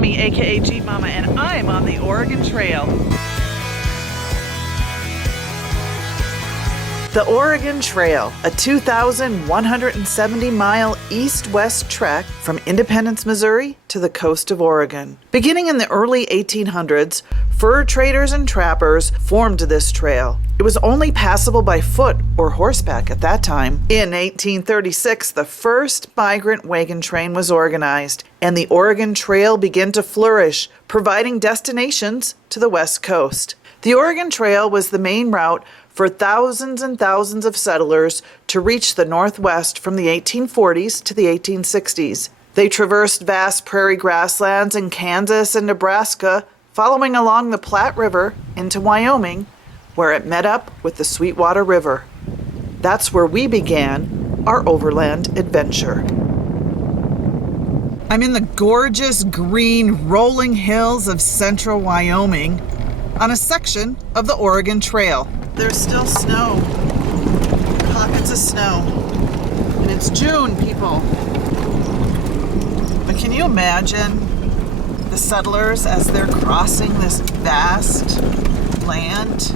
Tammy, aka Jeep Momma, and I'm on the Oregon Trail. The Oregon Trail, a 2,170-mile east-west trek from Independence, Missouri to the coast of Oregon. Beginning in the early 1800s, fur traders and trappers formed this trail. It was only passable by foot or horseback at that time. In 1836, the first migrant wagon train was organized, and the Oregon Trail began to flourish, providing destinations to the West Coast. The Oregon Trail was the main route for thousands and thousands of settlers to reach the Northwest from the 1840s to the 1860s. They traversed vast prairie grasslands in Kansas and Nebraska, following along the Platte River into Wyoming, where it met up with the Sweetwater River. That's where we began our overland adventure. I'm in the gorgeous green rolling hills of central Wyoming on a section of the Oregon Trail. There's still snow, pockets of snow, and it's June, people. But can you imagine the settlers as they're crossing this vast land?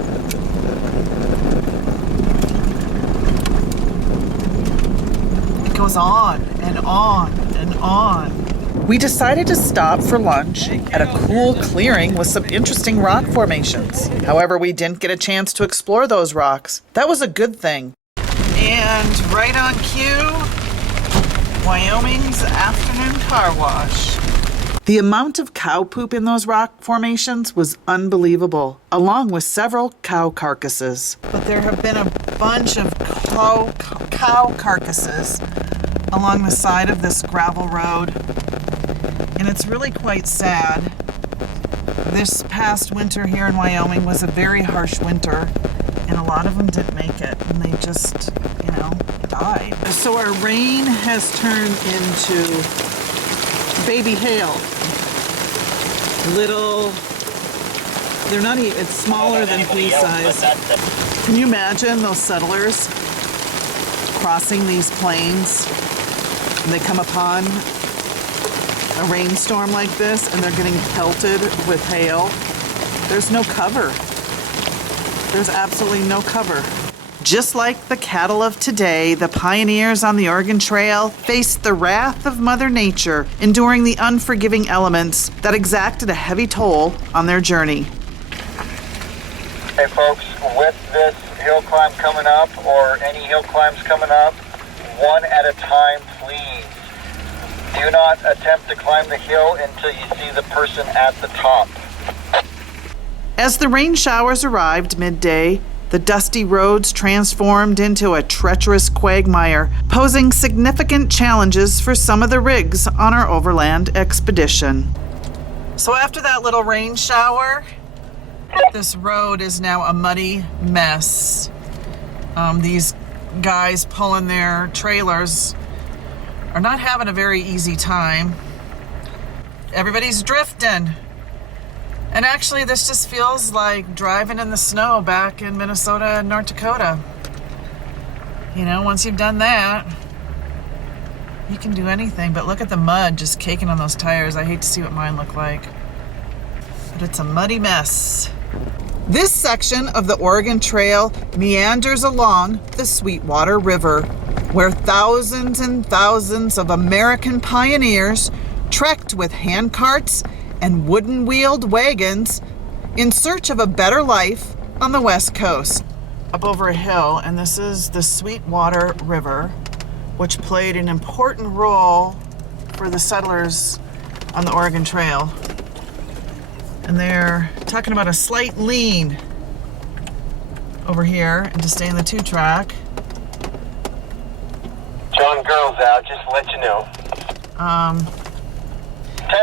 It goes on and on and on. We decided to stop for lunch at a cool clearing with some interesting rock formations. However, we didn't get a chance to explore those rocks. That was a good thing. And right on cue, Wyoming's afternoon car wash. The amount of cow poop in those rock formations was unbelievable, along with several cow carcasses. But there have been a bunch of cow carcasses along the side of this gravel road. And it's really quite sad. This past winter here in Wyoming was a very harsh winter, and a lot of them didn't make it, and they just, died. So our rain has turned into baby hail. They're not even, it's smaller than pea size. Can you imagine those settlers crossing these plains, and they come upon a rainstorm like this and they're getting pelted with hail? There's no cover. There's absolutely no cover. Just like the cattle of today, the pioneers on the Oregon Trail faced the wrath of Mother Nature, enduring the unforgiving elements that exacted a heavy toll on their journey. Hey folks, with this hill climb coming up, or any hill climbs coming up, one at a time, please. Do not attempt to climb the hill until you see the person at the top. As the rain showers arrived midday, the dusty roads transformed into a treacherous quagmire, posing significant challenges for some of the rigs on our overland expedition. So after that little rain shower, this road is now a muddy mess. These guys pulling their trailers are not having a very easy time. Everybody's drifting. And actually, this just feels like driving in the snow back in Minnesota and North Dakota. Once you've done that, you can do anything. But look at the mud just caking on those tires. I hate to see what mine look like. But it's a muddy mess. This section of the Oregon Trail meanders along the Sweetwater River, where thousands and thousands of American pioneers trekked with hand carts and wooden-wheeled wagons in search of a better life on the West Coast. Up over a hill, and this is the Sweetwater River, which played an important role for the settlers on the Oregon Trail. And they're talking about a slight lean over here and to stay in the 2-track. John girls out, just to let you know.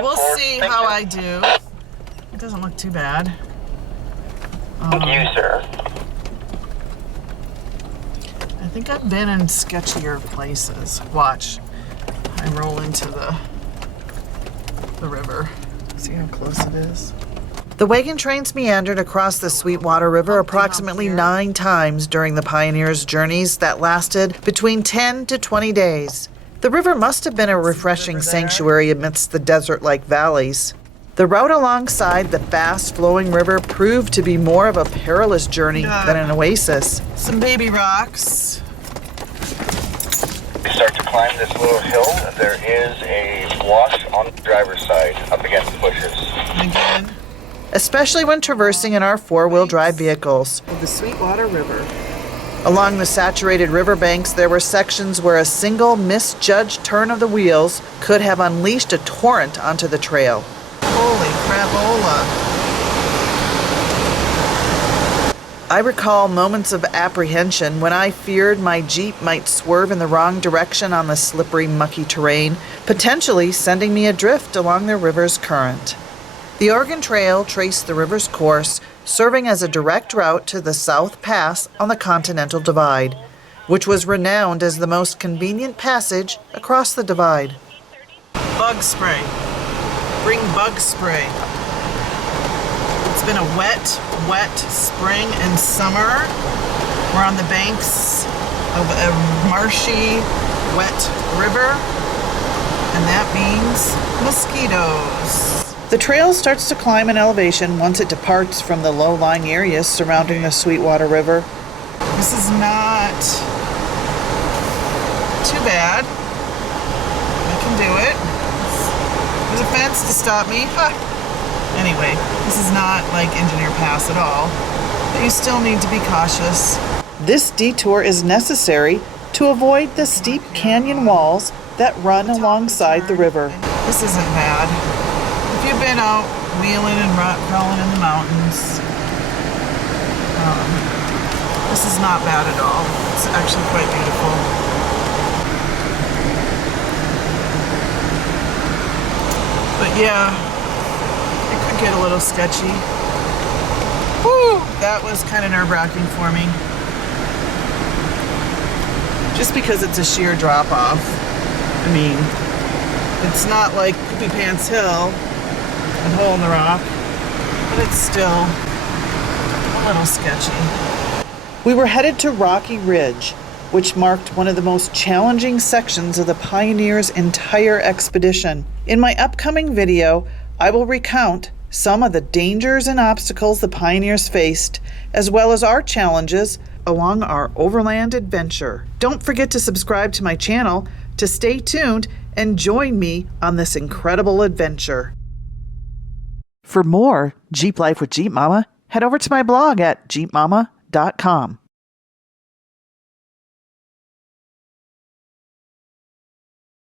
We'll see how I do. It doesn't look too bad. Thank you, sir. I think I've been in sketchier places. Watch. I roll into the river. See how close it is? The wagon trains meandered across the Sweetwater River approximately 9 times during the pioneers' journeys that lasted between 10 to 20 days. The river must have been a refreshing sanctuary amidst the desert-like valleys. The route alongside the fast-flowing river proved to be more of a perilous journey than an oasis. Some baby rocks. We start to climb this little hill. There is a wash on the driver's side up against the bushes. Again. Especially when traversing in our four-wheel drive vehicles. Of the Sweetwater River. Along the saturated riverbanks, there were sections where a single misjudged turn of the wheels could have unleashed a torrent onto the trail. Holy crapola. I recall moments of apprehension when I feared my Jeep might swerve in the wrong direction on the slippery, mucky terrain, potentially sending me adrift along the river's current. The Oregon Trail traced the river's course, serving as a direct route to the South Pass on the Continental Divide, which was renowned as the most convenient passage across the divide. Bug spray. Bring bug spray. It's been a wet spring and summer. We're on the banks of a marshy, wet river, and that means mosquitoes. The trail starts to climb in elevation once it departs from the low-lying areas surrounding the Sweetwater River. This is not too bad. I can do it. There's a fence to stop me. Ha! Anyway, this is not like Engineer Pass at all, but you still need to be cautious. This detour is necessary to avoid the steep canyon walls that run alongside the river. This isn't bad. If you've been out wheeling and crawling in the mountains, this is not bad at all. It's actually quite beautiful. But yeah, it could get a little sketchy. Woo! That was kind of nerve-wracking for me. Just because it's a sheer drop-off. I mean, it's not like Poopy Pants Hill, a hole in the rock, but it's still a little sketchy. We were headed to Rocky Ridge, which marked one of the most challenging sections of the pioneers' entire expedition. In my upcoming video, I will recount some of the dangers and obstacles the pioneers faced, as well as our challenges along our overland adventure. Don't forget to subscribe to my channel to stay tuned and join me on this incredible adventure. For more Jeep Life with Jeep Mama, head over to my blog at jeepmama.com.